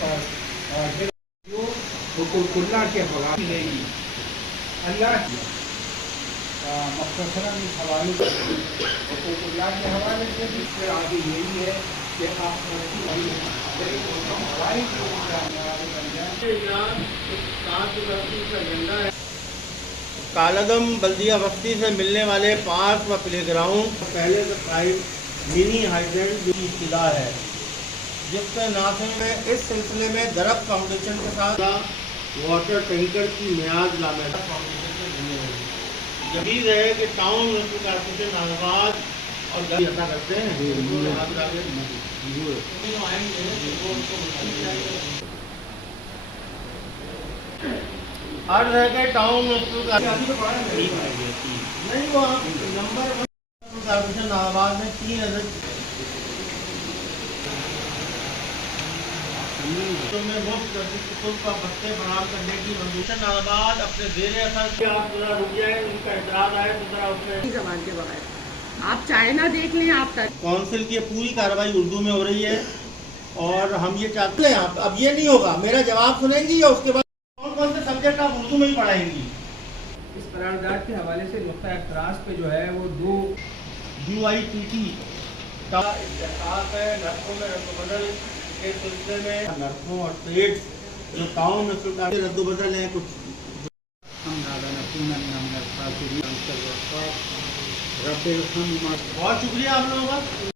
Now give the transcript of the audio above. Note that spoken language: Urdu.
پر جو حقوق اللہ کے حوالے ملے گی اللہ مختصراً اس حوالے سے حقوق اللہ کے حوالے سے بھی پھر آگے یہی ہے کہ آپ کالعدم بلدیہ وسطی سے ملنے والے پارک و پلے گراؤنڈ پہلے سے قائم منی ہائیڈرنٹ کی ابتدا ہے، جس سے ناظرین میں اس سلسلے میں درخت فاؤنڈیشن کے ساتھ واٹر ٹینکر کی میعاد لامحدود فاؤنڈیشن سے بنی ہوئی جدید ہے کہ ٹاؤن میونسپل کارپوریشن آباد اور عطا کرتے ہیں۔ عرض ہے کہ ٹاؤن میونسپل نہیں وہ نمبر کارپوریشن آباد میں 3000 میں مفت خود کا بستے فراہم کرنے کی منظوری آباد اپنے زیر اثر سے آپ ذرا رک جائیں، ان کا اعتراض آئے تو ذرا اس میں زبان کے بغیر آپ چاہے نہ دیکھ لیں۔ آپ کونسل کی پوری کارروائی اردو میں ہو رہی ہے اور ہم یہ چاہتے ہیں اب یہ نہیں ہوگا، میرا جواب سنیں گی یا اس کے بعد کون سے سبجیکٹ آپ اردو میں ہی پڑھائیں گی؟ اس قرارداد کے حوالے سے نقطہ اعتراض پہ جو ہے وہ دو UITT کا اتفاق ہے نرخوں میں رد و بدل کے سلسلے میں نرخوں اور ٹریڈ جو ٹاؤن میں رد و بدل ہیں کچھ بہت شکریہ آپ لوگوں کا۔